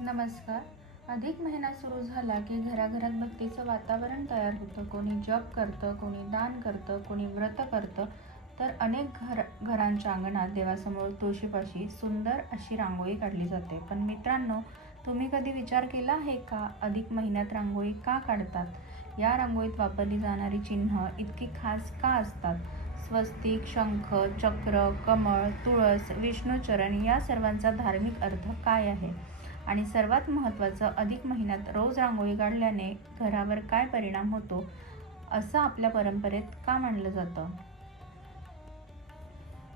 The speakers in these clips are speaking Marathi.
नमस्कार. अधिक महिना सुरू झाला की घराघरात भक्तीचं वातावरण तयार होतं. कोणी जप करतं, कोणी दान करतं, कोणी व्रत करतं, तर अनेक घरांच्या अंगणात देवासमोर तुळशीपाशी सुंदर अशी रांगोळी काढली जाते. पण मित्रांनो, तुम्ही कधी विचार केला आहे का, अधिक महिन्यात रांगोळी का काढतात? या रांगोळीत वापरली जाणारी चिन्ह इतकी खास का असतात? स्वस्तिक, शंख, चक्र, कमळ, तुळस, विष्णुचरण या सर्वांचा धार्मिक अर्थ काय आहे? आणि सर्वात महत्त्वाचं, अधिक महिन्यात रोज रांगोळी काढल्याने घरावर काय परिणाम होतो, असं आपल्या परंपरेत का मानलं जातं?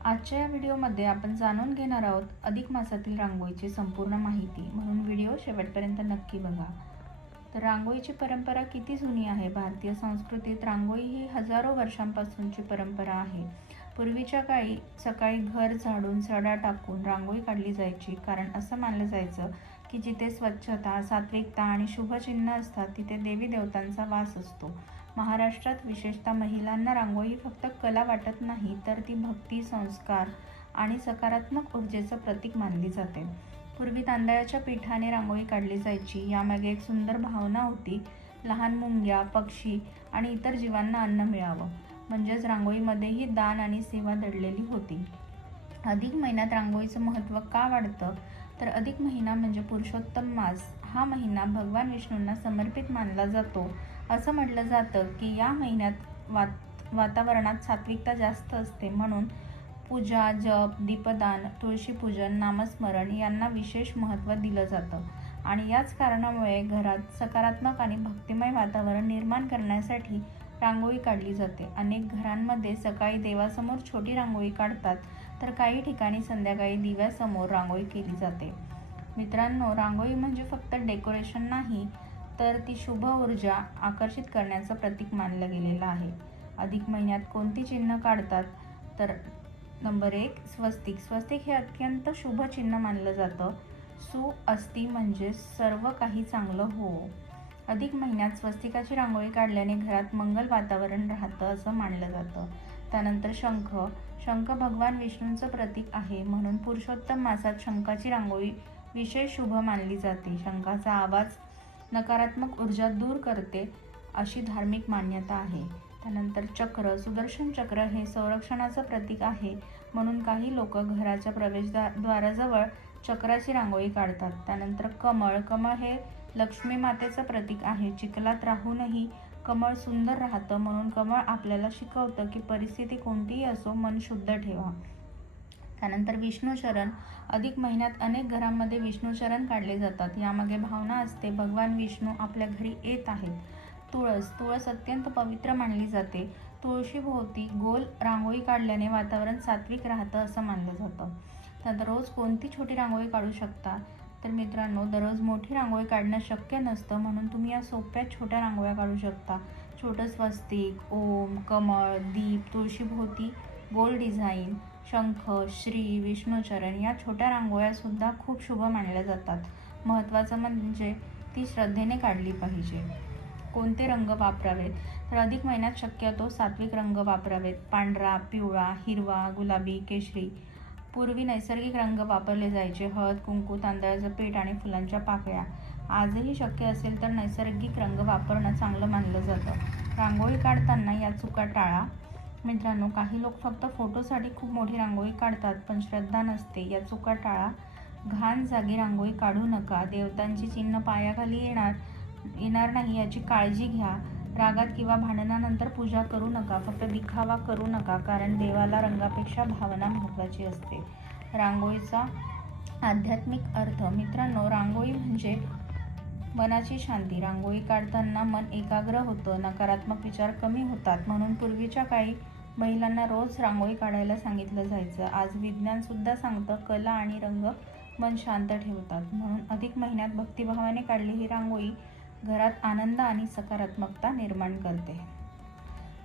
आजच्या या व्हिडिओमध्ये आपण जाणून घेणार आहोत अधिक मासातील रांगोळीची संपूर्ण माहिती, म्हणून व्हिडिओ शेवटपर्यंत नक्की बघा. तर रांगोळीची परंपरा किती जुनी आहे? भारतीय संस्कृतीत रांगोळी ही हजारो वर्षांपासूनची परंपरा आहे. पूर्वीच्या काळी सकाळी घर झाडून सडा टाकून रांगोळी काढली जायची, कारण असं मानलं जायचं की जिथे स्वच्छता, सात्विकता आणि शुभचिन्ह असतात तिथे देवी देवतांचा वास असतो. महाराष्ट्रात विशेषतः महिलांना रांगोळी फक्त कला वाटत नाही, तर ती भक्ती, संस्कार आणि सकारात्मक ऊर्जेचं प्रतीक मानली जाते. पूर्वी तांदळाच्या पिठाने रांगोळी काढली जायची. यामागे एक सुंदर भावना होती. लहान मुंग्या, पक्षी आणि इतर जीवांना अन्न मिळावं, म्हणजेच रांगोळीमध्येही दान आणि सेवा दडलेली होती. अधिक महिन्यात रांगोळीचं महत्त्व का वाढतं? तर अधिक महिना म्हणजे पुरुषोत्तम मास. हा महिना भगवान विष्णूंना समर्पित मानला जातो. असं म्हटलं जातं की या महिन्यात वातावरणात सात्विकता जास्त असते, म्हणून पूजा, जप, दीपदान, तुळशीपूजन, नामस्मरण यांना विशेष महत्त्व दिलं जातं. आणि याच कारणामुळे घरात सकारात्मक आणि भक्तिमय वातावरण निर्माण करण्यासाठी रांगोळी काढली जाते. अनेक घरांमध्ये सकाळी देवासमोर छोटी रांगोळी काढतात, तर काही ठिकाणी संध्याकाळी दिव्यासमोर रांगोळी केली जाते. मित्रांनो, रांगोळी म्हणजे फक्त डेकोरेशन नाही, तर ती शुभ ऊर्जा आकर्षित करण्याचं प्रतीक मानलं गेलेलं आहे. अधिक महिन्यात कोणती चिन्ह काढतात? तर नंबर 1, स्वस्तिक. स्वस्तिक हे अत्यंत शुभ चिन्ह मानलं जातं. सु अस्ति म्हणजे सर्व काही चांगलं हो. अधिक महिन्यात स्वस्तिकाची रांगोळी काढल्याने घरात मंगल वातावरण राहतं असं मानलं जातं. त्यानंतर शंख. शंख भगवान विष्णूंचं प्रतीक आहे, म्हणून पुरुषोत्तम मासात शंखाची रांगोळी विशेष शुभ मानली जाते. शंखाचा आवाज नकारात्मक ऊर्जा दूर करते अशी धार्मिक मान्यता आहे. त्यानंतर चक्र. सुदर्शन चक्र हे संरक्षणाचं प्रतीक आहे, म्हणून काही लोक घराच्या प्रवेशद्वाराजवळ चक्राची रांगोळी काढतात. त्यानंतर कमळ. कमळ हे लक्ष्मी मातेचं प्रतीक आहे. चिखलात राहूनही कमळ सुंदर राहतं, म्हणून कमळ आपल्याला शिकवतं की परिस्थिती कोणतीही असो, मन शुद्ध ठेवा. त्यानंतर विष्णुचरण. अधिक महिन्यात अनेक घरांमध्ये विष्णुचरण काढले जातात. यामागे भावना असते, भगवान विष्णू आपल्या घरी येत आहेत. तुळस. तुळस अत्यंत पवित्र मानली जाते. तुळशीभोवती गोल रांगोळी काढल्याने वातावरण सात्विक राहतं असं मानलं जातं. तर दररोज कोणती छोटी रांगोळी काढू शकता? तर मित्रांनो, दररोज मोठी रांगोळी काढणं शक्य नसतं, म्हणून तुम्ही या सोप्या छोट्या रांगोळ्या काढू शकता. छोटं स्वस्तिक, ओम, कमळ, दीप, तुळशीभोवती गोल डिझाईन, शंख, श्री, विष्णुचरण या छोट्या रांगोळ्यासुद्धा खूप शुभ मानल्या जातात. महत्त्वाचं म्हणजे ती श्रद्धेने काढली पाहिजे. कोणते रंग वापरावेत? तर अधिक महिन्यात शक्यतो सात्विक रंग वापरावेत. पांढरा, पिवळा, हिरवा, गुलाबी, केशरी. पूर्वी नैसर्गिक रंग वापरले जायचे. हळद, कुंकू, तांदळाचं पीठ आणि फुलांच्या पाकळ्या. आजही शक्य असेल तर नैसर्गिक रंग वापरणं चांगलं मानलं जातं. रांगोळी काढताना या चुका टाळा. मित्रांनो, काही लोक फक्त फोटोसाठी खूप मोठी रांगोळी काढतात, पण श्रद्धा नसते. या चुका टाळा. घाण जागी रांगोळी काढू नका. देवतांची चिन्ह पायाखाली येणार नाही याची काळजी घ्या. रागात किंवा भांडणानंतर पूजा करू नका. फक्त दिखावा करू नका, कारण देवाला रंगापेक्षा भावना महत्त्वाची असते. रांगोळीचा आध्यात्मिक अर्थ. मित्रांनो, रांगोळी म्हणजे मनाची शांती. रांगोळी काढताना मन एकाग्र होतं, नकारात्मक विचार कमी होतात, म्हणून पूर्वीच्या काळी महिलांना रोज रांगोळी काढायला सांगितलं जायचं. आज विज्ञानसुद्धा सांगतं, कला आणि रंग मन शांत ठेवतात. म्हणून अधिक महिन्यात भक्तिभावाने काढलेली ही रांगोळी घरात आनंद आणि सकारात्मकता निर्माण करते.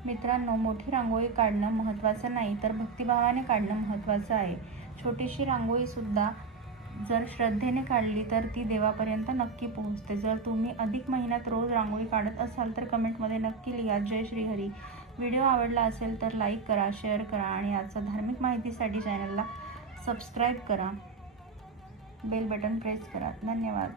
मित्रांनो, मोठी रांगोळी काढणं महत्त्वाचं नाही, तर भक्तिभावाने काढणं महत्त्वाचं आहे. छोटीशी रांगोळीसुद्धा जर श्रद्धेने काढली तर ती देवापर्यंत नक्की पोहोचते. जर तुम्ही अधिक महिन्यात रोज रांगोळी काढत असाल तर कमेंटमध्ये नक्की लिहा जय श्रीहरी. व्हिडिओ आवडला असेल तर लाईक करा, शेअर करा आणि आजच्या धार्मिक माहितीसाठी चॅनलला सबस्क्राईब करा. बेल बटन प्रेस करा. धन्यवाद.